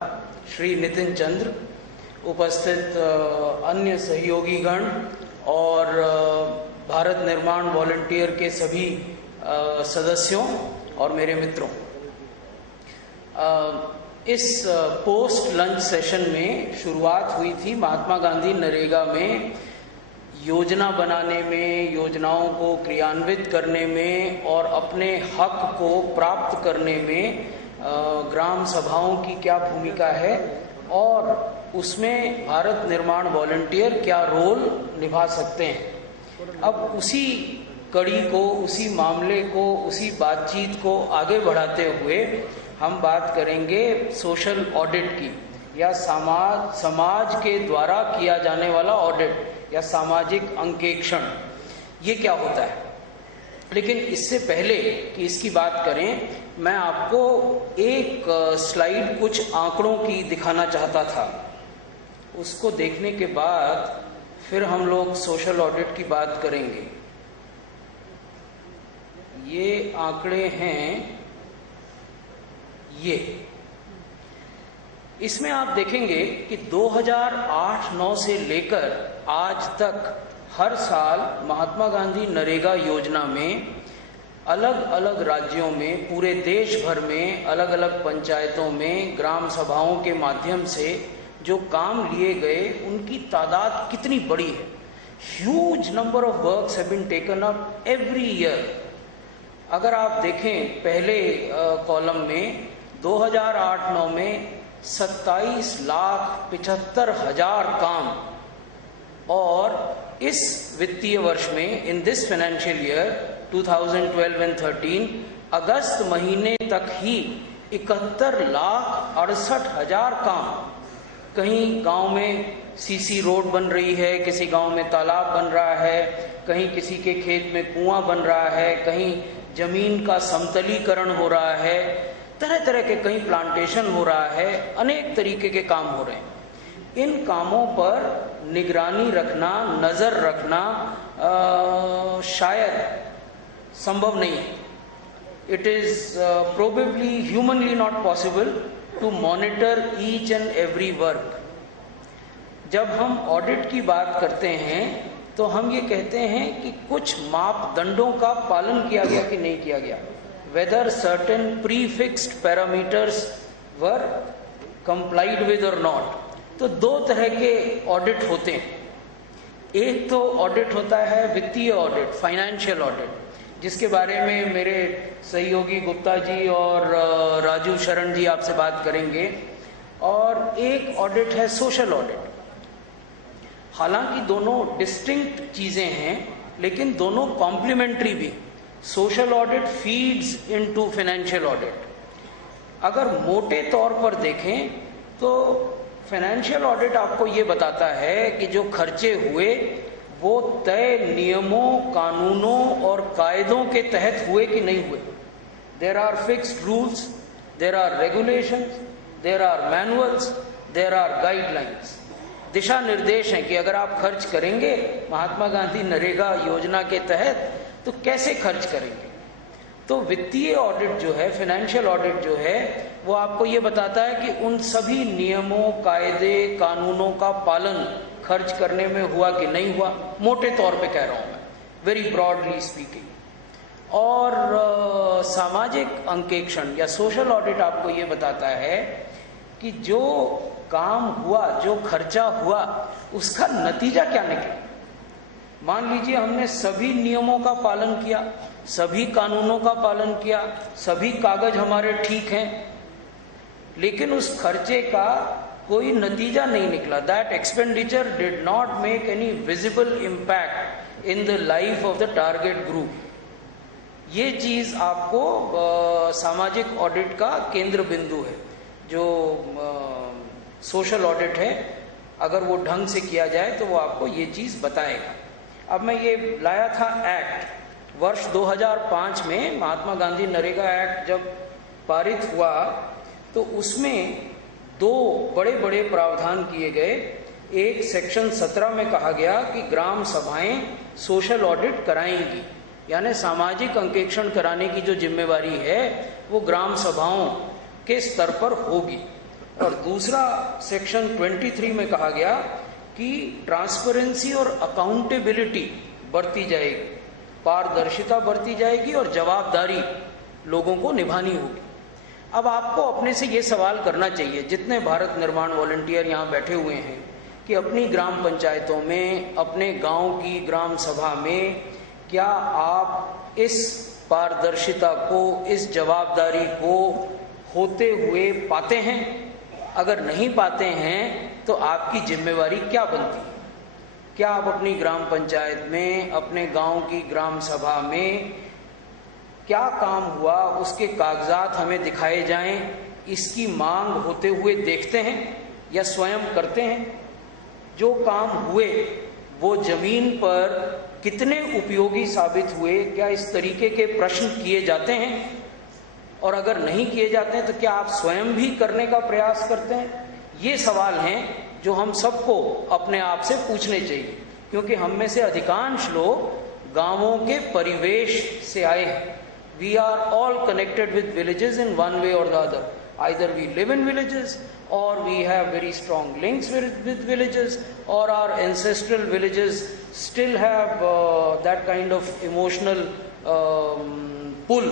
श्री नितिन चंद्र, उपस्थित अन्य सहयोगीगण और भारत निर्माण वॉलंटियर के सभी सदस्यों और मेरे मित्रों, इस पोस्ट लंच सेशन में शुरुआत हुई थी महात्मा गांधी नरेगा में योजना बनाने में, योजनाओं को क्रियान्वित करने में और अपने हक को प्राप्त करने में ग्राम सभाओं की क्या भूमिका है और उसमें भारत निर्माण वॉलंटियर क्या रोल निभा सकते हैं। अब उसी कड़ी को, उसी मामले को, उसी बातचीत को आगे बढ़ाते हुए हम बात करेंगे सोशल ऑडिट की, या समाज के द्वारा किया जाने वाला ऑडिट या सामाजिक अंकेक्षण। ये क्या होता है? लेकिन इससे पहले कि इसकी बात करें, मैं आपको एक स्लाइड कुछ आंकड़ों की दिखाना चाहता था। उसको देखने के बाद फिर हम लोग सोशल ऑडिट की बात करेंगे। ये आंकड़े हैं, ये इसमें आप देखेंगे कि 2008-9 से लेकर आज तक हर साल महात्मा गांधी नरेगा योजना में अलग अलग राज्यों में, पूरे देश भर में, अलग अलग पंचायतों में, ग्राम सभाओं के माध्यम से जो काम लिए गए उनकी तादाद कितनी बड़ी है। Huge number of works have been taken up every year. अगर आप देखें पहले कॉलम में 2008-9 में 27,75,000 काम, और इस वित्तीय वर्ष में, in this financial year 2012 and 13, अगस्त महीने तक ही 71,68,000 काम। कहीं गांव में सीसी रोड बन रही है, किसी गांव में तालाब बन रहा है, कहीं किसी के खेत में कुआं बन रहा है, कहीं जमीन का समतलीकरण हो रहा है, तरह तरह के, कहीं प्लांटेशन हो रहा है, अनेक तरीके के काम हो रहे हैं। इन कामों पर निगरानी रखना, नजर रखना शायद संभव नहीं है। It is probably humanly not possible to monitor each and every work. जब हम ऑडिट की बात करते हैं तो हम ये कहते हैं कि कुछ मापदंडों का पालन किया गया कि नहीं किया गया, whether certain prefixed parameters were complied with or not. तो दो तरह के ऑडिट होते हैं। एक तो ऑडिट होता है वित्तीय ऑडिट, फाइनेंशियल ऑडिट, जिसके बारे में मेरे सहयोगी गुप्ता जी और राजू शरण जी आपसे बात करेंगे। और एक ऑडिट है सोशल ऑडिट। हालांकि दोनों डिस्टिंक्ट चीजें हैं, लेकिन दोनों कॉम्प्लीमेंट्री भी। Social audit feeds into financial audit. अगर मोटे तौर पर देखें तो फाइनेंशियल ऑडिट आपको ये बताता है कि जो खर्चे हुए वो तय नियमों, कानूनों और कायदों के तहत हुए कि नहीं हुए। There are fixed rules, there are regulations, there are manuals, there are guidelines. दिशा निर्देश हैं कि अगर आप खर्च करेंगे महात्मा गांधी नरेगा योजना के तहत तो कैसे खर्च करेंगे। तो वित्तीय ऑडिट जो है, फाइनेंशियल ऑडिट जो है, वो आपको ये बताता है कि उन सभी नियमों, कायदे, कानूनों का पालन खर्च करने में हुआ कि नहीं हुआ। मोटे तौर पे कह रहा हूं मैं, वेरी ब्रॉडली स्पीकिंग। और सामाजिक अंकेक्षण या सोशल ऑडिट आपको ये बताता है कि जो काम हुआ, जो खर्चा हुआ, उसका नतीजा क्या निकला। मान लीजिए हमने सभी नियमों का पालन किया, सभी कानूनों का पालन किया, सभी कागज हमारे ठीक हैं, लेकिन उस खर्चे का कोई नतीजा नहीं निकला। That expenditure did not make any visible impact in the life of the target group. ये चीज आपको सामाजिक ऑडिट का केंद्र बिंदु है। जो सोशल ऑडिट है, अगर वो ढंग से किया जाए तो वो आपको ये चीज बताएगा। अब मैं ये लाया था एक्ट, वर्ष 2005 में महात्मा गांधी नरेगा एक्ट जब पारित हुआ तो उसमें दो बड़े बड़े प्रावधान किए गए। एक सेक्शन 17 में कहा गया कि ग्राम सभाएं सोशल ऑडिट कराएंगी, यानी सामाजिक अंकेक्षण कराने की जो जिम्मेवारी है वो ग्राम सभाओं के स्तर पर होगी। और दूसरा सेक्शन 23 में कहा गया कि ट्रांसपेरेंसी और अकाउंटेबिलिटी बरती जाएगी, पारदर्शिता बरती जाएगी और जवाबदारी लोगों को निभानी होगी। अब आपको अपने से ये सवाल करना चाहिए, जितने भारत निर्माण वॉलंटियर यहाँ बैठे हुए हैं, कि अपनी ग्राम पंचायतों में, अपने गांव की ग्राम सभा में क्या आप इस पारदर्शिता को, इस जवाबदारी को होते हुए पाते हैं? अगर नहीं पाते हैं तो आपकी जिम्मेवारी क्या बनती है? क्या आप अपनी ग्राम पंचायत में, अपने गांव की ग्राम सभा में क्या काम हुआ उसके कागजात हमें दिखाए जाएं, इसकी मांग होते हुए देखते हैं या स्वयं करते हैं? जो काम हुए वो जमीन पर कितने उपयोगी साबित हुए? क्या इस तरीके के प्रश्न किए जाते हैं? और अगर नहीं किए जाते हैं तो क्या आप स्वयं भी करने का प्रयास करते हैं? ये सवाल हैं जो हम सबको अपने आप से पूछने चाहिए, क्योंकि हम में से अधिकांश लोग गांवों के परिवेश से आए हैं। We are all connected with villages in one way or the other. Either we live in villages, or we have very strong links with villages, or our ancestral villages still have that kind of emotional pull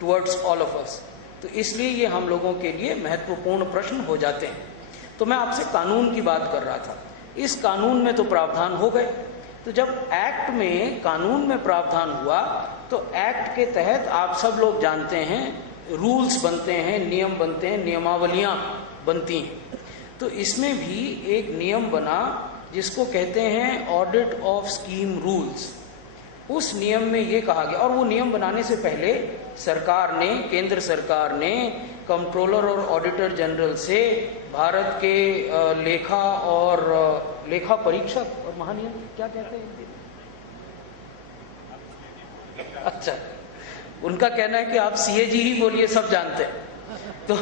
towards all of us. तो इसलिए ये हम लोगों के लिए महत्वपूर्ण प्रश्न हो जाते हैं। तो मैं आपसे कानून की बात कर रहा था। इस कानून में तो प्रावधान हो गए, तो जब एक्ट में, कानून में प्रावधान हुआ तो एक्ट के तहत आप सब लोग जानते हैं रूल्स बनते हैं, नियम बनते हैं, नियमावलियां बनती हैं। तो इसमें भी एक नियम बना जिसको कहते हैं ऑडिट ऑफ स्कीम रूल्स। उस नियम में ये कहा गया, और वो नियम बनाने से पहले सरकार ने, केंद्र सरकार ने कंट्रोलर और ऑडिटर जनरल से भारत के लेखा और लेखा परीक्षक और महानियम क्या कहते हैं, अच्छा, उनका कहना है कि आप सीएजी ही बोलिए, सब जानते हैं। तो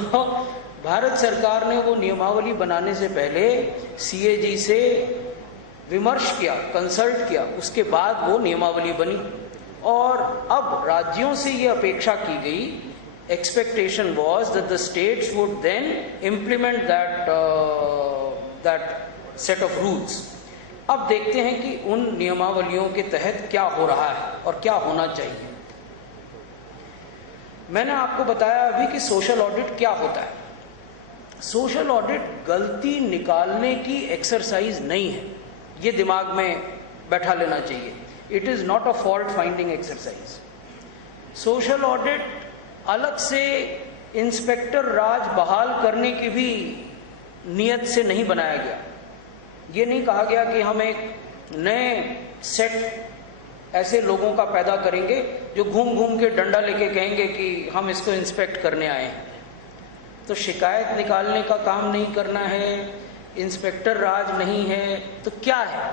भारत सरकार ने वो नियमावली बनाने से पहले सीएजी से विमर्श किया, कंसल्ट किया, उसके बाद वो नियमावली बनी। और अब राज्यों से ये अपेक्षा की गई, expectation was that the states would then implement that set of rules. अब देखते हैं कि उन नियमावलियों के तहत क्या हो रहा है और क्या होना चाहिए। मैंने आपको बताया अभी कि सोशल ऑडिट क्या होता है। सोशल ऑडिट गलती निकालने की एक्सरसाइज नहीं है, ये दिमाग में बैठा लेना चाहिए। It is not a fault finding exercise. Social audit अलग से इंस्पेक्टर राज बहाल करने की भी नियत से नहीं बनाया गया। ये नहीं कहा गया कि हम एक नए सेट ऐसे लोगों का पैदा करेंगे जो घूम घूम के डंडा लेके कहेंगे कि हम इसको इंस्पेक्ट करने आए हैं। तो शिकायत निकालने का काम नहीं करना है, इंस्पेक्टर राज नहीं है, तो क्या है?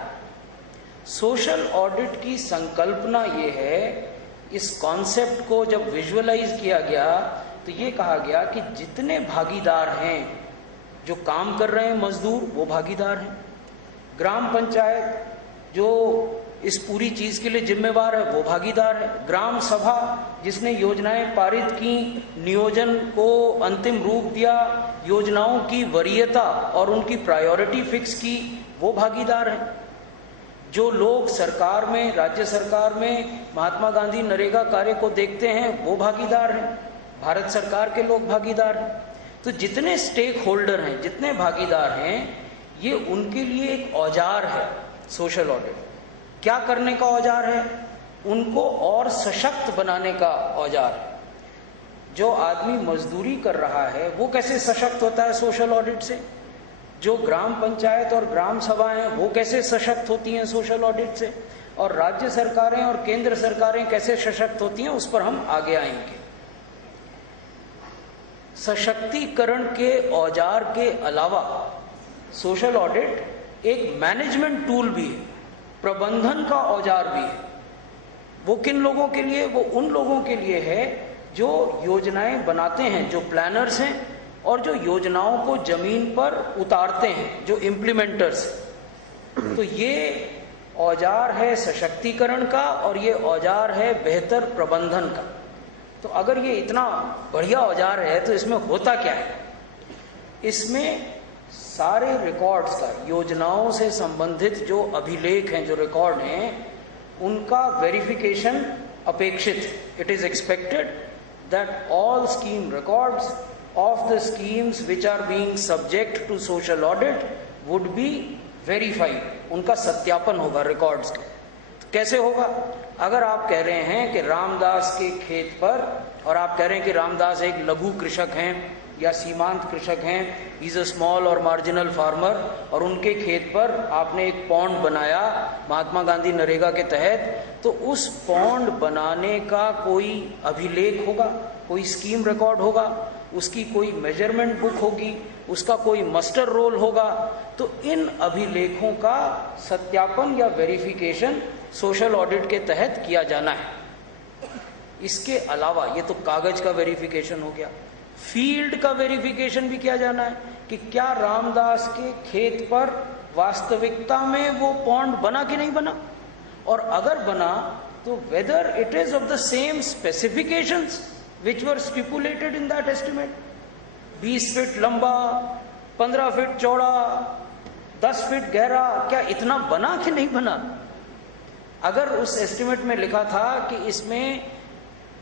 सोशल ऑडिट की संकल्पना ये है, इस कॉन्सेप्ट को जब विजुअलाइज किया गया तो ये कहा गया कि जितने भागीदार हैं, जो काम कर रहे हैं मजदूर, वो भागीदार हैं। ग्राम पंचायत जो इस पूरी चीज के लिए जिम्मेवार है, वो भागीदार है। ग्राम सभा जिसने योजनाएं पारित की, नियोजन को अंतिम रूप दिया, योजनाओं की वरीयता और उनकी प्रायोरिटी फिक्स की, वो भागीदार है। जो लोग सरकार में, राज्य सरकार में महात्मा गांधी नरेगा कार्य को देखते हैं, वो भागीदार हैं। भारत सरकार के लोग भागीदार हैं। तो जितने स्टेक होल्डर हैं, जितने भागीदार हैं, ये उनके लिए एक औजार है सोशल ऑडिट। क्या करने का औजार है? उनको और सशक्त बनाने का औजार है। जो आदमी मजदूरी कर रहा है वो कैसे सशक्त होता है सोशल ऑडिट से? जो ग्राम पंचायत और ग्राम सभाएं हैं वो कैसे सशक्त होती हैं सोशल ऑडिट से? और राज्य सरकारें और केंद्र सरकारें कैसे सशक्त होती हैं, उस पर हम आगे आएंगे। सशक्तिकरण के औजार के अलावा सोशल ऑडिट एक मैनेजमेंट टूल भी है, प्रबंधन का औजार भी है। वो किन लोगों के लिए? वो उन लोगों के लिए है जो योजनाएं बनाते हैं, जो प्लानर्स हैं और जो योजनाओं को जमीन पर उतारते हैं, जो इम्प्लीमेंटर्स। तो ये औजार है सशक्तिकरण का और ये औजार है बेहतर प्रबंधन का। तो अगर ये इतना बढ़िया औजार है तो इसमें होता क्या है? इसमें सारे रिकॉर्ड्स का, योजनाओं से संबंधित जो अभिलेख हैं, जो रिकॉर्ड हैं, उनका वेरिफिकेशन अपेक्षित। It is expected that all scheme records of the schemes which are being subject to social audit would be verified. उनका सत्यापन होगा रिकॉर्ड्स का। तो कैसे होगा? अगर आप कह रहे हैं कि रामदास के खेत पर, और आप कह रहे हैं कि रामदास एक लघु कृषक हैं या सीमांत कृषक हैं, इज अ स्मॉल और मार्जिनल फार्मर, और उनके खेत पर आपने एक पॉन्ड बनाया महात्मा गांधी नरेगा के तहत, तो उस पॉन्ड बनाने का कोई अभिलेख होगा, कोई स्कीम रिकॉर्ड होगा, उसकी कोई मेजरमेंट बुक होगी, उसका कोई मस्टर रोल होगा। तो इन अभिलेखों का सत्यापन या वेरिफिकेशन सोशल ऑडिट के तहत किया जाना है। इसके अलावा ये तो कागज का वेरिफिकेशन हो गया, फील्ड का वेरिफिकेशन भी किया जाना है कि क्या रामदास के खेत पर वास्तविकता में वो पॉन्ड बना कि नहीं बना, और अगर बना तो whether it is of the same specifications which were stipulated in that estimate। 20 feet लंबा, 15 फीट चौड़ा, 10 फीट गहरा, क्या इतना बना कि नहीं बना? अगर उस एस्टिमेट में लिखा था कि इसमें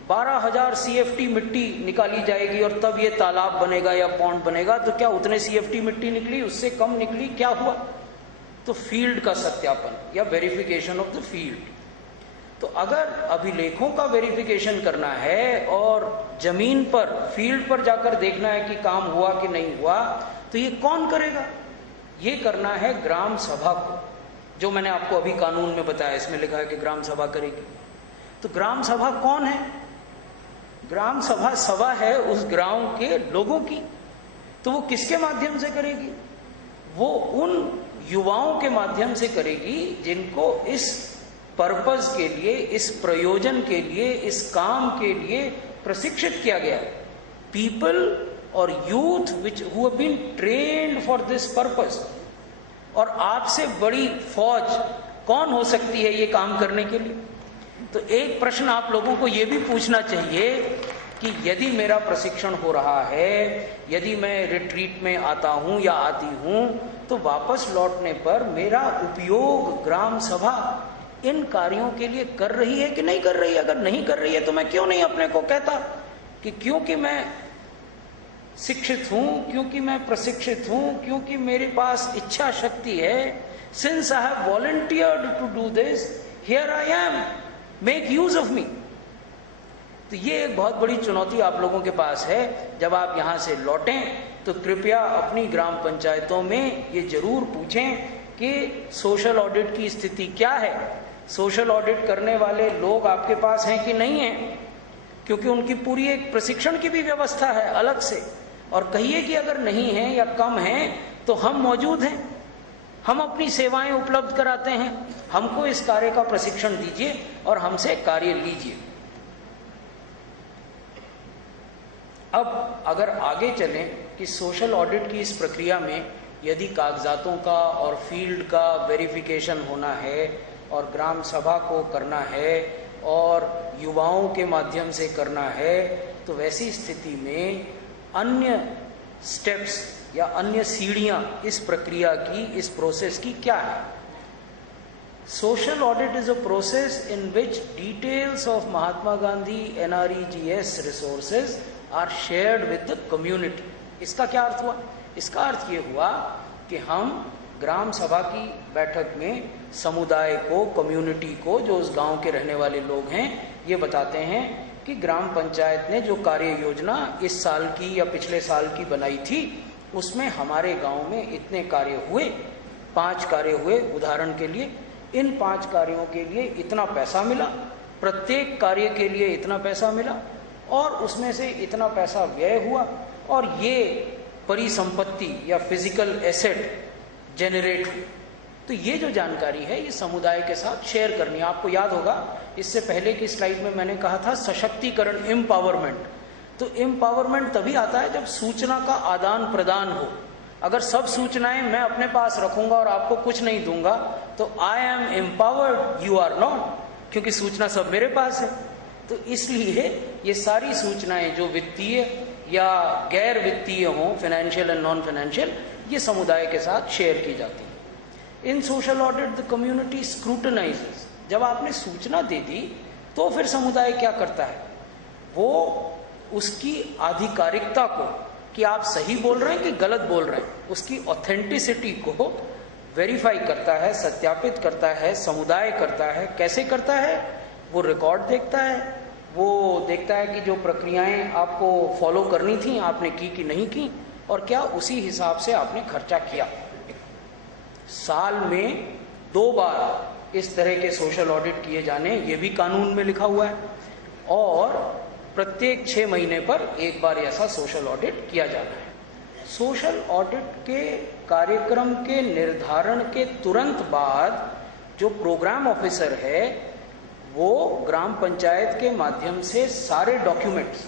12,000 CFT मिट्टी निकाली जाएगी और तब ये तालाब बनेगा या पॉन्ड बनेगा, तो क्या उतने CFT मिट्टी निकली? उससे कम निकली? क्या हुआ? तो फील्ड का सत्यापन या वेरिफिकेशन ऑफ द फील्ड। तो अगर अभिलेखों का वेरिफिकेशन करना है और जमीन पर, फील्ड पर जाकर देखना है कि काम हुआ कि नहीं हुआ, तो ये कौन करेगा? ये करना है ग्राम सभा को, जो मैंने आपको अभी कानून में बताया, इसमें लिखा है कि ग्राम सभा करेगी। तो ग्राम सभा कौन है? ग्राम सभा सभा है उस गांव के लोगों की। तो वो किसके माध्यम से करेगी? वो उन युवाओं के माध्यम से करेगी जिनको इस पर्पज के लिए, इस प्रयोजन के लिए, इस काम के लिए प्रशिक्षित किया गया। पीपल और youth which who have been trained for this purpose. और आपसे बड़ी फौज कौन हो सकती है ये काम करने के लिए? तो एक प्रश्न आप लोगों को ये भी पूछना चाहिए कि यदि मेरा प्रशिक्षण हो रहा है, यदि मैं रिट्रीट में आता हूं या आती हूं, तो वापस लौटने पर मेरा उपयोग ग्राम सभा इन कार्यों के लिए कर रही है कि नहीं कर रही है? अगर नहीं कर रही है तो मैं क्यों नहीं अपने को कहता कि क्योंकि मैं शिक्षित हूं, क्योंकि मैं प्रशिक्षित हूं, क्योंकि मेरे पास इच्छा शक्ति है, since I have volunteered to do this, here I am, make use of me. तो ये एक बहुत बड़ी चुनौती आप लोगों के पास है। जब आप यहां से लौटें तो कृपया अपनी ग्राम पंचायतों में ये जरूर पूछें कि सोशल ऑडिट की स्थिति क्या है, सोशल ऑडिट करने वाले लोग आपके पास हैं कि नहीं हैं, क्योंकि उनकी पूरी एक प्रशिक्षण की भी व्यवस्था है अलग से। और कहिए कि अगर नहीं है या कम है तो हम मौजूद हैं, हम अपनी सेवाएं उपलब्ध कराते हैं, हमको इस कार्य का प्रशिक्षण दीजिए और हमसे कार्य लीजिए। अब अगर आगे चलें कि सोशल ऑडिट की इस प्रक्रिया में यदि कागजातों का और फील्ड का वेरिफिकेशन होना है और ग्राम सभा को करना है और युवाओं के माध्यम से करना है, तो वैसी स्थिति में अन्य स्टेप्स या अन्य सीढ़ियां इस प्रक्रिया की, इस प्रोसेस की क्या है? Social audit is a process in which details of Mahatma Gandhi NREGS resources are shared with the community. इसका क्या अर्थ हुआ? इसका अर्थ ये हुआ कि हम ग्राम सभा की बैठक में समुदाय को, कम्युनिटी को, जो उस गांव के रहने वाले लोग हैं, ये बताते हैं कि ग्राम पंचायत ने जो कार्य योजना इस साल की या पिछले साल की बनाई थी, उसमें हमारे गांव में इतने कार्य हुए, 5 कार्य हुए उदाहरण के लिए, इन 5 कार्यों के लिए इतना पैसा मिला, प्रत्येक कार्य के लिए इतना पैसा मिला और उसमें से इतना पैसा व्यय हुआ और ये परिसंपत्ति या फिजिकल एसेट जेनरेट हुई। तो ये जो जानकारी है ये समुदाय के साथ शेयर करनी है। आपको याद होगा इससे पहले की स्लाइड में मैंने कहा था सशक्तिकरण, एम्पावरमेंट। तो एम्पावरमेंट तभी आता है जब सूचना का आदान प्रदान हो। अगर सब सूचनाएं मैं अपने पास रखूंगा और आपको कुछ नहीं दूंगा तो I am empowered, you are not, क्योंकि सूचना सब मेरे पास है। तो इसलिए ये सारी सूचनाएं जो वित्तीय या गैर वित्तीय हों, फाइनेंशियल एंड नॉन फाइनेंशियल, ये समुदाय के साथ शेयर की जाती है। इन सोशल ऑडिट द कम्युनिटी स्क्रूटनाइजेस। जब आपने सूचना दे दी तो फिर समुदाय क्या करता है, वो उसकी आधिकारिकता को, कि आप सही बोल रहे हैं कि गलत बोल रहे हैं, उसकी ऑथेंटिसिटी को वेरीफाई करता है, सत्यापित करता है, समुदाय करता है। कैसे करता है? वो रिकॉर्ड देखता है, वो देखता है कि जो प्रक्रियाएं आपको फॉलो करनी थी आपने की कि नहीं की, और क्या उसी हिसाब से आपने खर्चा किया। साल में 2 बार इस तरह के सोशल ऑडिट किए जाने, ये भी कानून में लिखा हुआ है, और प्रत्येक 6 महीने पर एक बार ऐसा सोशल ऑडिट किया जाना है। सोशल ऑडिट के कार्यक्रम के निर्धारण के तुरंत बाद जो प्रोग्राम ऑफिसर है वो ग्राम पंचायत के माध्यम से सारे डॉक्यूमेंट्स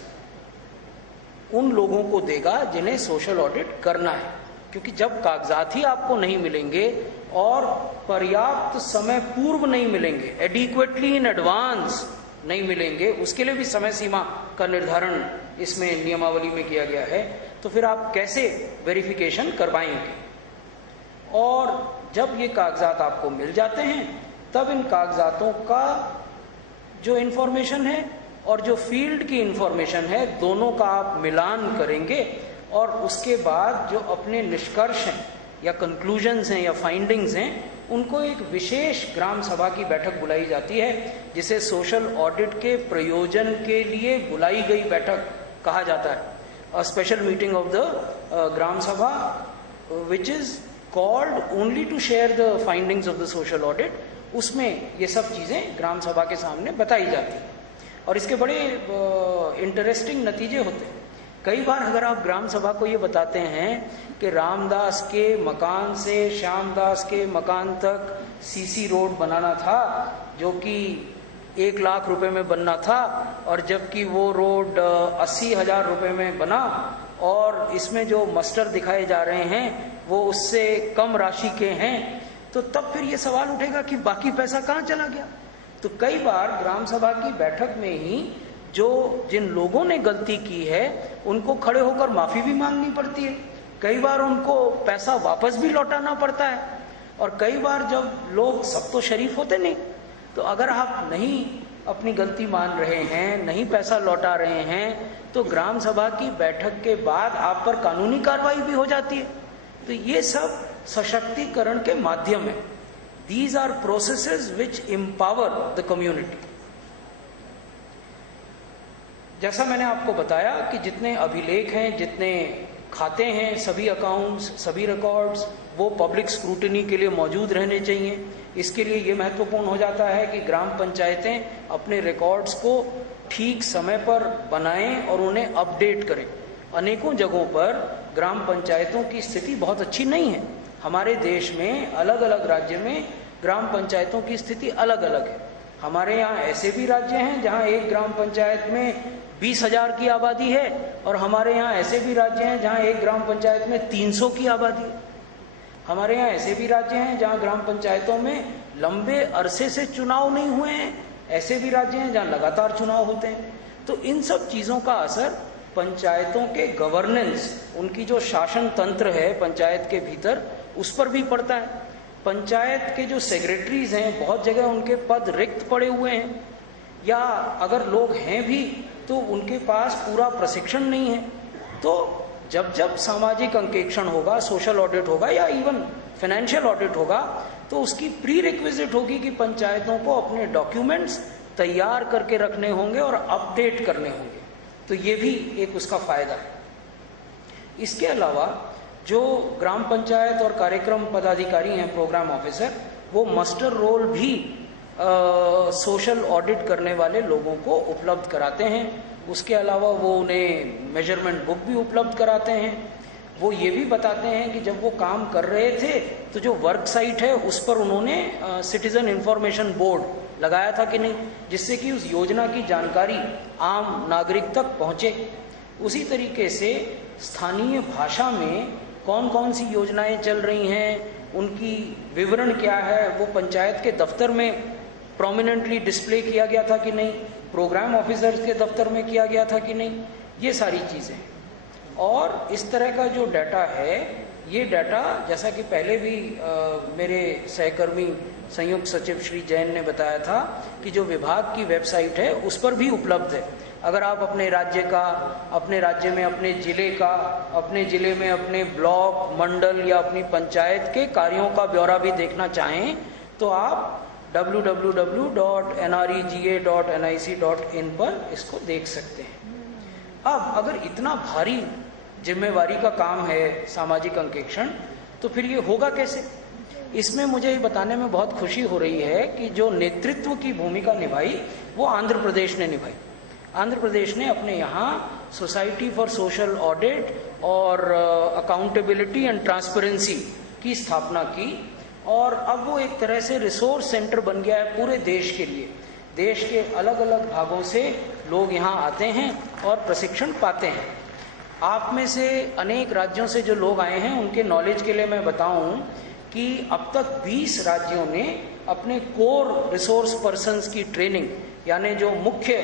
उन लोगों को देगा जिन्हें सोशल ऑडिट करना है, क्योंकि जब कागजात ही आपको नहीं मिलेंगे और पर्याप्त समय पूर्व नहीं मिलेंगे, एडिक्वेटली इन एडवांस नहीं मिलेंगे, उसके लिए भी समय सीमा का निर्धारण इसमें नियमावली में किया गया है, तो फिर आप कैसे वेरिफिकेशन करवाएंगे। और जब ये कागजात आपको मिल जाते हैं तब इन कागजातों का जो इन्फॉर्मेशन है और जो फील्ड की इन्फॉर्मेशन है दोनों का आप मिलान करेंगे, और उसके बाद जो अपने निष्कर्ष हैं या कंक्लूजन्स हैं या फाइंडिंग्स हैं उनको एक विशेष ग्राम सभा की बैठक बुलाई जाती है, जिसे सोशल ऑडिट के प्रयोजन के लिए बुलाई गई बैठक कहा जाता है। A special meeting of the gram sabha which is called only to share the findings of the social audit. उसमें ये सब चीज़ें ग्राम सभा के सामने बताई जाती हैं और इसके बड़े इंटरेस्टिंग नतीजे होते हैं। कई बार अगर आप ग्राम सभा को ये बताते हैं कि रामदास के मकान से श्यामदास के मकान तक सीसी रोड बनाना था जो कि 1 लाख रुपए में बनना था, और जबकि वो रोड 80,000 रुपए में बना, और इसमें जो मस्टर दिखाए जा रहे हैं वो उससे कम राशि के हैं, तो तब फिर ये सवाल उठेगा कि बाकी पैसा कहाँ चला गया। तो कई बार ग्राम सभा की बैठक में ही जो जिन लोगों ने गलती की है उनको खड़े होकर माफी भी मांगनी पड़ती है, कई बार उनको पैसा वापस भी लौटाना पड़ता है, और कई बार जब लोग, सब तो शरीफ होते नहीं, तो अगर आप नहीं अपनी गलती मान रहे हैं, नहीं पैसा लौटा रहे हैं, तो ग्राम सभा की बैठक के बाद आप पर कानूनी कार्रवाई भी हो जाती है। तो ये सब सशक्तिकरण के माध्यम है। These are processes which empower the community. जैसा मैंने आपको बताया कि जितने अभिलेख हैं, जितने खाते हैं, सभी अकाउंट्स, सभी रिकॉर्ड्स, वो पब्लिक स्क्रूटनी के लिए मौजूद रहने चाहिए। इसके लिए ये महत्वपूर्ण हो जाता है कि ग्राम पंचायतें अपने रिकॉर्ड्स को ठीक समय पर बनाएं और उन्हें अपडेट करें। अनेकों जगहों पर ग्राम पंचायतों की स्थिति बहुत अच्छी नहीं है। हमारे देश में अलग अलग राज्य में ग्राम पंचायतों की स्थिति अलग अलग है। हमारे यहाँ ऐसे भी राज्य हैं जहाँ एक ग्राम पंचायत में 20,000 की आबादी है, और हमारे यहाँ ऐसे भी राज्य हैं जहाँ एक ग्राम पंचायत में 300 की आबादी है। हमारे यहाँ ऐसे भी राज्य हैं जहाँ ग्राम पंचायतों में लंबे अरसे से चुनाव नहीं हुए हैं, ऐसे भी राज्य हैं जहाँ लगातार चुनाव होते हैं। तो इन सब चीज़ों का असर पंचायतों के गवर्नेंस, उनकी जो शासन तंत्र है पंचायत के भीतर, उस पर भी पड़ता है। पंचायत के जो सेक्रेटरीज हैं, बहुत जगह उनके पद रिक्त पड़े हुए हैं, या अगर लोग हैं भी तो उनके पास पूरा प्रशिक्षण नहीं है। तो जब जब सामाजिक अंकेक्षण होगा, सोशल ऑडिट होगा, या इवन फाइनेंशियल ऑडिट होगा, तो उसकी प्री रिक्विजिट होगी कि पंचायतों को अपने डॉक्यूमेंट्स तैयार करके रखने होंगे और अपडेट करने होंगे। तो ये भी एक उसका फायदा है। इसके अलावा जो ग्राम पंचायत और कार्यक्रम पदाधिकारी हैं, प्रोग्राम ऑफिसर, वो मस्टर रोल भी सोशल ऑडिट करने वाले लोगों को उपलब्ध कराते हैं। उसके अलावा वो उन्हें मेजरमेंट बुक भी उपलब्ध कराते हैं। वो ये भी बताते हैं कि जब वो काम कर रहे थे तो जो वर्क साइट है उस पर उन्होंने सिटीजन इंफॉर्मेशन बोर्ड लगाया था कि नहीं, जिससे कि उस योजना की जानकारी आम नागरिक तक पहुंचे। उसी तरीके से स्थानीय भाषा में कौन कौन सी योजनाएं चल रही हैं, उनकी विवरण क्या है, वो पंचायत के दफ्तर में प्रोमिनेंटली डिस्प्ले किया गया था कि नहीं, प्रोग्राम ऑफिसर्स के दफ्तर में किया गया था कि नहीं, ये सारी चीज़ें। और इस तरह का जो डाटा है, ये डाटा जैसा कि पहले भी मेरे सहकर्मी संयुक्त सचिव श्री जैन ने बताया था कि जो विभाग की वेबसाइट है उस पर भी उपलब्ध है। अगर आप अपने राज्य का, अपने राज्य में अपने जिले का, अपने जिले में अपने ब्लॉक, मंडल या अपनी पंचायत के कार्यों का ब्यौरा भी देखना चाहें तो आप www.nrega.nic.in पर इसको देख सकते हैं। अब अगर इतना भारी जिम्मेवारी का काम है सामाजिक अंकेक्षण, तो फिर ये होगा कैसे? इसमें मुझे ये बताने में बहुत खुशी हो रही है कि जो नेतृत्व की भूमिका निभाई वो आंध्र प्रदेश ने निभाई। आंध्र प्रदेश ने अपने यहाँ सोसाइटी फॉर सोशल ऑडिट और अकाउंटेबिलिटी एंड ट्रांसपेरेंसी की स्थापना की, और अब वो एक तरह से रिसोर्स सेंटर बन गया है पूरे देश के लिए। देश के अलग अलग भागों से लोग यहाँ आते हैं और प्रशिक्षण पाते हैं। आप में से अनेक राज्यों से जो लोग आए हैं उनके नॉलेज के लिए मैं बताऊं कि अब तक 20 राज्यों ने अपने कोर रिसोर्स पर्सन्स की ट्रेनिंग, यानी जो मुख्य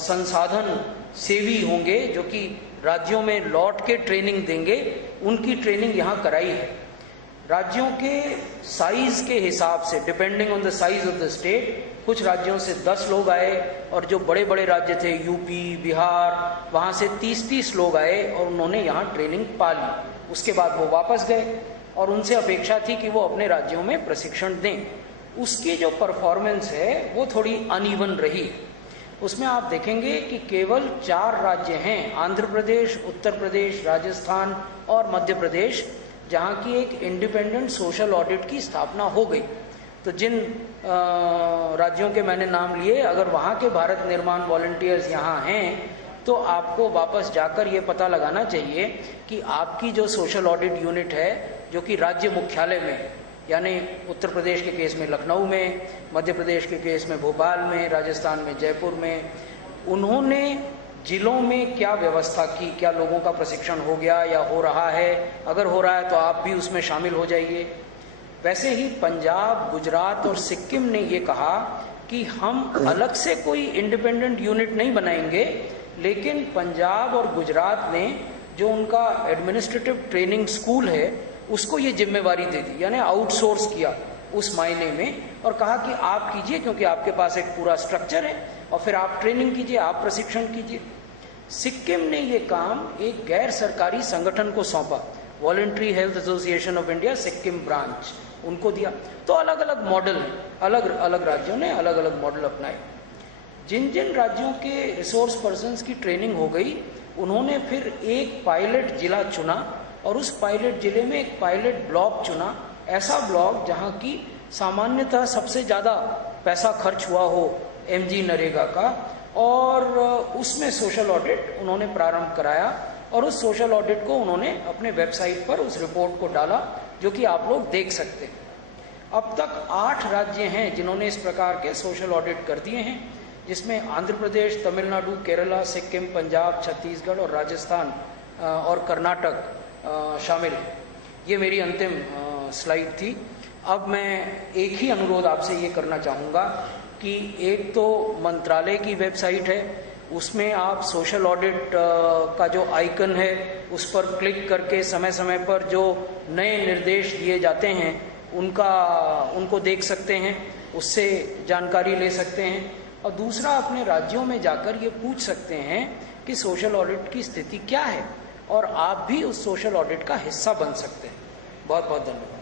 संसाधन सेवी होंगे जो कि राज्यों में लौट के ट्रेनिंग देंगे, उनकी ट्रेनिंग यहाँ कराई है। राज्यों के साइज के हिसाब से, depending on the size of the state, कुछ राज्यों से 10 लोग आए और जो बड़े बड़े राज्य थे यूपी, बिहार, वहाँ से 30-30 लोग आए और उन्होंने यहाँ ट्रेनिंग पा ली। उसके बाद वो वापस गए और उनसे अपेक्षा थी कि वो अपने राज्यों में प्रशिक्षण दें। उसकी जो परफॉर्मेंस है वो थोड़ी अनइवन रही। उसमें आप देखेंगे कि केवल 4 राज्य हैं, आंध्र प्रदेश, उत्तर प्रदेश, राजस्थान और मध्य प्रदेश, जहाँ की एक इंडिपेंडेंट सोशल ऑडिट की स्थापना हो गई। तो जिन राज्यों के मैंने नाम लिए, अगर वहाँ के भारत निर्माण वॉलंटियर्स यहाँ हैं तो आपको वापस जाकर ये पता लगाना चाहिए कि आपकी जो सोशल ऑडिट यूनिट है जो कि राज्य मुख्यालय में, यानी उत्तर प्रदेश के केस में लखनऊ में, मध्य प्रदेश के केस में भोपाल में, राजस्थान में जयपुर में, उन्होंने जिलों में क्या व्यवस्था की, क्या लोगों का प्रशिक्षण हो गया या हो रहा है? अगर हो रहा है तो आप भी उसमें शामिल हो जाइए। वैसे ही पंजाब, गुजरात और सिक्किम ने ये कहा कि हम अलग से कोई इंडिपेंडेंट यूनिट नहीं बनाएंगे, लेकिन पंजाब और गुजरात ने जो उनका एडमिनिस्ट्रेटिव ट्रेनिंग स्कूल है उसको ये जिम्मेवारी दे दी, यानी आउटसोर्स किया उस मायने में, और कहा कि आप कीजिए क्योंकि आपके पास एक पूरा स्ट्रक्चर है और फिर आप ट्रेनिंग कीजिए, आप प्रशिक्षण कीजिए। सिक्किम ने ये काम एक गैर सरकारी संगठन को सौंपा, voluntary health association of India Sikkim branch, उनको दिया। तो अलग अलग मॉडल, अलग अलग राज्यों ने अलग अलग मॉडल अपनाए। जिन जिन राज्यों के रिसोर्स पर्सन्स की ट्रेनिंग हो गई, उन्होंने फिर एक पायलट जिला चुना और उस पायलट जिले में एक पायलट ब्लॉक चुना, ऐसा ब्लॉक जहाँ की सामान्यतः सबसे ज़्यादा पैसा खर्च हुआ हो MG नरेगा का, और उसमें सोशल ऑडिट उन्होंने प्रारंभ कराया और उस सोशल ऑडिट को उन्होंने अपने वेबसाइट पर उस रिपोर्ट को डाला, जो कि आप लोग देख सकते हैं। अब तक 8 राज्य हैं जिन्होंने इस प्रकार के सोशल ऑडिट कर दिए हैं, जिसमें आंध्र प्रदेश, तमिलनाडु, केरला, सिक्किम, पंजाब, छत्तीसगढ़ और राजस्थान और कर्नाटक शामिल है। ये मेरी अंतिम स्लाइड थी। अब मैं एक ही अनुरोध आपसे ये करना चाहूँगा कि एक तो मंत्रालय की वेबसाइट है, उसमें आप सोशल ऑडिट का जो आइकन है उस पर क्लिक करके समय समय पर जो नए निर्देश दिए जाते हैं उनको देख सकते हैं, उससे जानकारी ले सकते हैं। और दूसरा, अपने राज्यों में जाकर ये पूछ सकते हैं कि सोशल ऑडिट की स्थिति क्या है, और आप भी उस सोशल ऑडिट का हिस्सा बन सकते हैं। बहुत बहुत धन्यवाद।